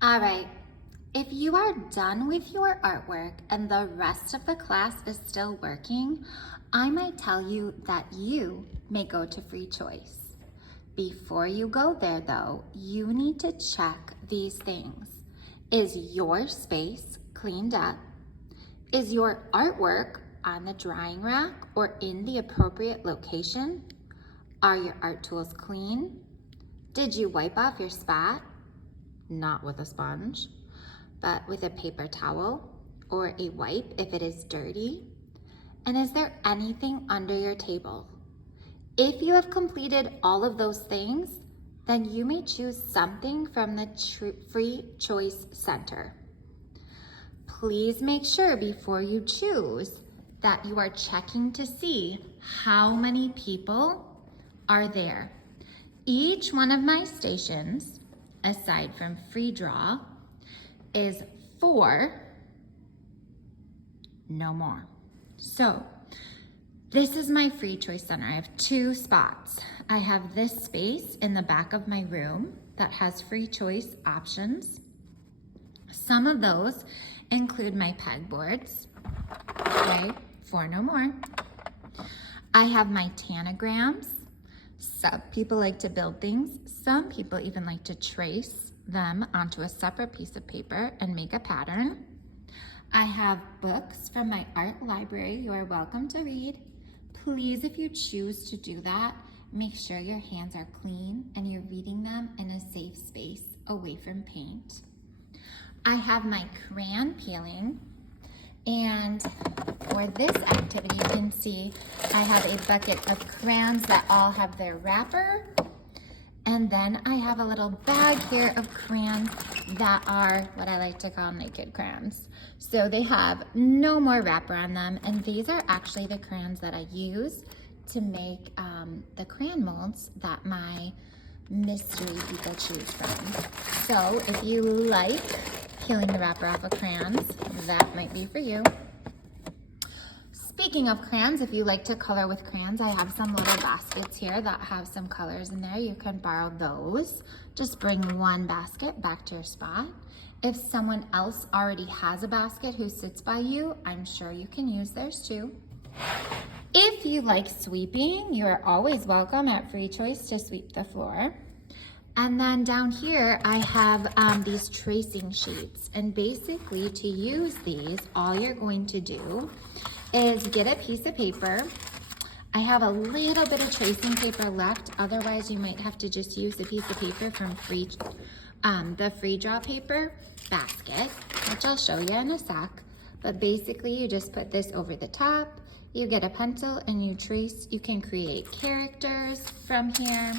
All right, if you are done with your artwork and the rest of the class is still working, I might tell you that you may go to free choice. Before you go there though, you need to check these things. Is your space cleaned up? Is your artwork on the drying rack or in the appropriate location? Are your art tools clean? Did you wipe off your spot? Not with a sponge, but with a paper towel or a wipe if it is dirty? And is there anything under your table? If you have completed all of those things, then you may choose something from the Free Choice Center. Please make sure before you choose that you are checking to see how many people are there. Each one of my stations, aside from free draw, is 4, no more. So this is my Free Choice Center. I have 2 spots. I have this space in the back of my room that has free choice options. Some of those include my pegboards, okay, 4 no more. I have my tanagrams. Some people like to build things. Some people even like to trace them onto a separate piece of paper and make a pattern. I have books from my art library you are welcome to read. Please, if you choose to do that, make sure your hands are clean and you're reading them in a safe space away from paint. I have my crayon peeling, and for this activity you can see I have a bucket of crayons that all have their wrapper, and then I have a little bag here of crayons that are what I like to call naked crayons. So they have no more wrapper on them, and these are actually the crayons that I use to make the crayon molds that my mystery people choose from. So if you like peeling the wrapper off of crayons, that might be for you. Speaking of crayons, if you like to color with crayons, I have some little baskets here that have some colors in there. You can borrow those. Just bring one basket back to your spot. If someone else already has a basket who sits by you, I'm sure you can use theirs too. If you like sweeping, you are always welcome at Free Choice to sweep the floor. And then down here, I have these tracing sheets. And basically to use these, all you're going to do is get a piece of paper. I have a little bit of tracing paper left. Otherwise, you might have to just use a piece of paper from the free draw paper basket, which I'll show you in a sec. But basically, you just put this over the top. You get a pencil and you trace. You can create characters from here.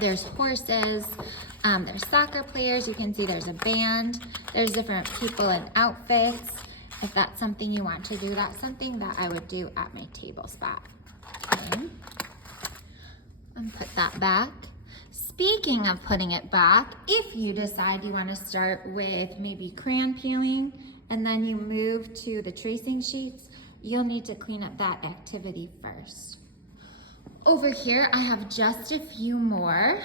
There's horses, there's soccer players. You can see there's a band. There's different people in outfits. If that's something you want to do, that's something that I would do at my table spot. Okay. And put that back. Speaking of putting it back, if you decide you want to start with maybe crayon peeling and then you move to the tracing sheets, you'll need to clean up that activity first. Over here, I have just a few more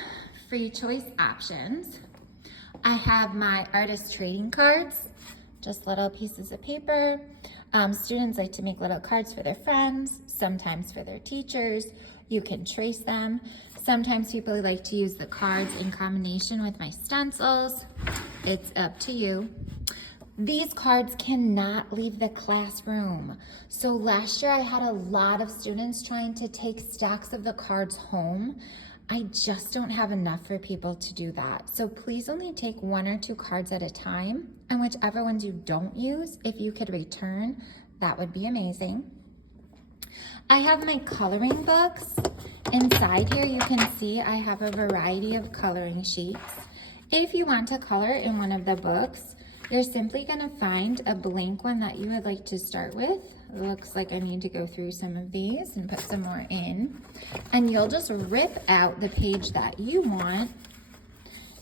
free choice options. I have my artist trading cards, just little pieces of paper. Students like to make little cards for their friends, sometimes for their teachers. You can trace them. Sometimes people like to use the cards in combination with my stencils. It's up to you. These cards cannot leave the classroom. So last year I had a lot of students trying to take stacks of the cards home. I just don't have enough for people to do that. So please only take 1 or 2 cards at a time, and whichever ones you don't use, if you could return, that would be amazing. I have my coloring books. Inside here you can see I have a variety of coloring sheets. If you want to color in one of the books, you're simply going to find a blank one that you would like to start with. It looks like I need to go through some of these and put some more in. And you'll just rip out the page that you want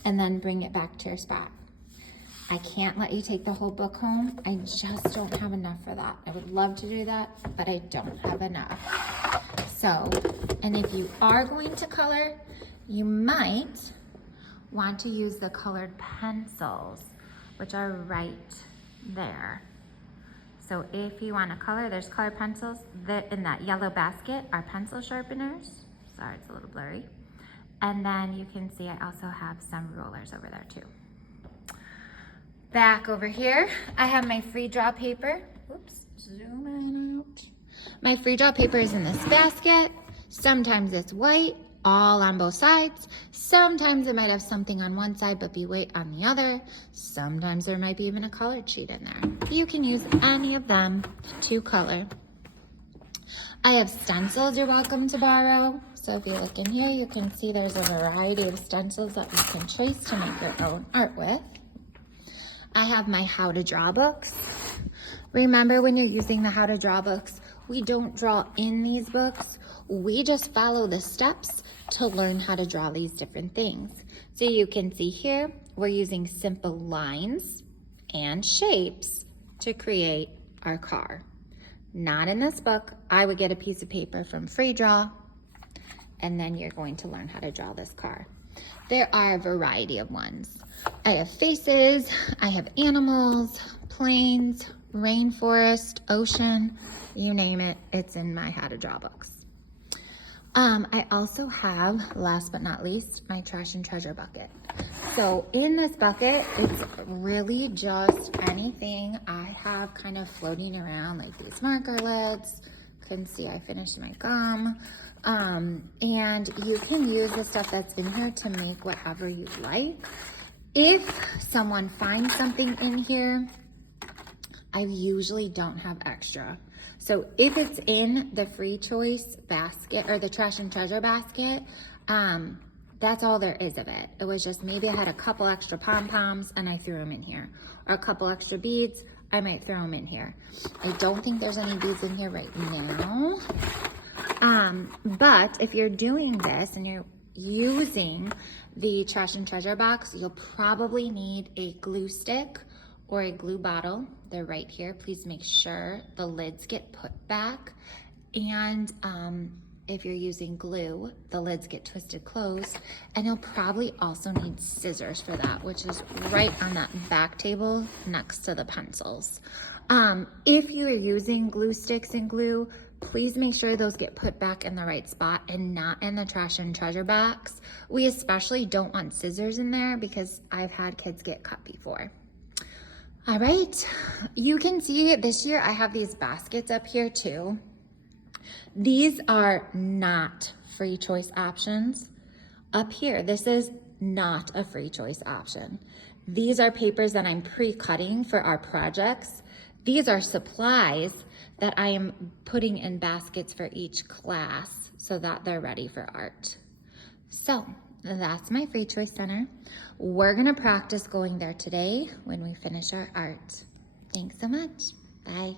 and then bring it back to your spot. I can't let you take the whole book home. I just don't have enough for that. I would love to do that, but I don't have enough. So, and if you are going to color, you might want to use the colored pencils, which are right there. So if you want to color, there's colored pencils. In that yellow basket are pencil sharpeners. Sorry, it's a little blurry. And then you can see I also have some rollers over there too. Back over here, I have my free draw paper. Oops, zoom in out. My free draw paper is in this basket. Sometimes it's white, all on both sides. Sometimes it might have something on one side but be white on the other. Sometimes there might be even a colored sheet in there. You can use any of them to color. I have stencils you're welcome to borrow. So if you look in here, you can see there's a variety of stencils that you can trace to make your own art with. I have my how to draw books. Remember, when you're using the how to draw books, we don't draw in these books. We just follow the steps to learn how to draw these different things. So you can see here, we're using simple lines and shapes to create our car. Not in this book. I would get a piece of paper from Free Draw, and then you're going to learn how to draw this car. There are a variety of ones. I have faces, I have animals, planes, rainforest, ocean, you name it, it's in my how to draw books. I also have, last but not least, my trash and treasure bucket. So in this bucket, it's really just anything I have kind of floating around, like these marker lids. Can see I finished my gum. And you can use the stuff that's in here to make whatever you like. If someone finds something in here, I usually don't have extra. So if it's in the free choice basket or the trash and treasure basket, that's all there is of it. It was just maybe I had a couple extra pom-poms and I threw them in here. Or a couple extra beads, I might throw them in here. I don't think there's any beads in here right now. But if you're doing this and you're using the trash and treasure box, you'll probably need a glue stick or a glue bottle. They're right here. Please make sure the lids get put back. And if you're using glue, the lids get twisted closed. And you'll probably also need scissors for that, which is right on that back table next to the pencils. If you're using glue sticks and glue, please make sure those get put back in the right spot and not in the trash and treasure box. We especially don't want scissors in there because I've had kids get cut before. All right, you can see this year I have these baskets up here too. These are not free choice options. Up here, this is not a free choice option. These are papers that I'm pre-cutting for our projects. These are supplies that I am putting in baskets for each class so that they're ready for art. So that's my Free Choice Center. We're gonna practice going there today when we finish our art. Thanks so much. Bye.